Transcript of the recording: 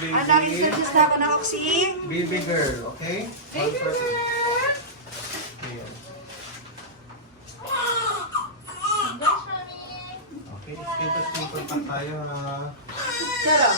baby. Nag-introduce na ako ng Oxy. Baby girl, okay? One person. Ayan. Okay, sprinkle pa tayo ha. Sarap.